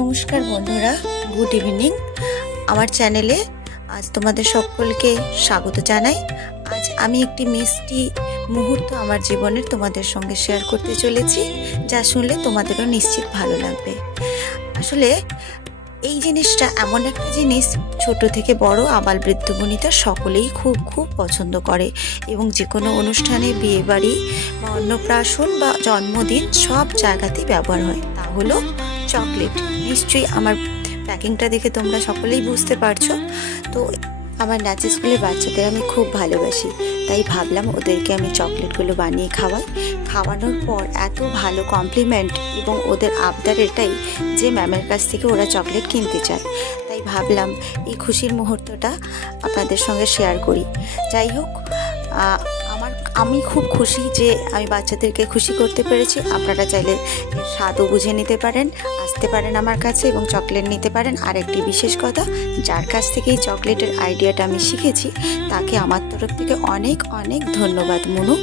নমস্কার বন্ধুরা, good evening. আমার চ্যানেলে আজ তোমাদের সকলকে স্বাগত জানাই। আজ আমি একটি মিষ্টি মুহূর্ত আমার জীবনের তোমাদের সঙ্গে শেয়ার করতে চলেছি, যা শুনলে তোমাদেরও নিশ্চিত ভালো লাগবে। আসলে এই জিনিসটা এমন একটা জিনিস, ছোট থেকে বড় আবাল বৃদ্ধ বনিতা সকলেই খুব খুব পছন্দ করে এবং যে কোনো অনুষ্ঠানে, বিয়ে বাড়ি বা অন্নপ্রাশন বা জন্মদিন সব জায়গাতেই ব্যবহার হয়। তা হলো চকলেট। নিশ্চয়ই আমার প্যাকিংটা দেখে তোমরা সকলেই বুঝতে পারছো। তো আমার নাচের স্কুলের বাচ্চাদের আমি খুব ভালোবাসি, তাই ভাবলাম ওদেরকে আমি চকলেটগুলো বানিয়ে খাওয়াই। খাওয়ানোর পর এত ভালো কমপ্লিমেন্ট এবং ওদের আবদার এটাই যে ম্যামের কাছ থেকে ওরা চকলেট কিনতে চায়। তাই ভাবলাম এই খুশির মুহূর্তটা আপনাদের সঙ্গে শেয়ার করি। যাই হোক, আমি খুব খুশি যে আমি বাচ্চাদেরকে খুশি করতে পেরেছি। আপনারা চাইলে এর স্বাদও বুঝে নিতে পারেন, আসতে পারেন আমার কাছে এবং চকলেট নিতে পারেন। আর একটি বিশেষ কথা, যার কাছ থেকে এই চকলেটের আইডিয়াটা আমি শিখেছি তাকে আমার তরফ থেকে অনেক অনেক ধন্যবাদ মনু।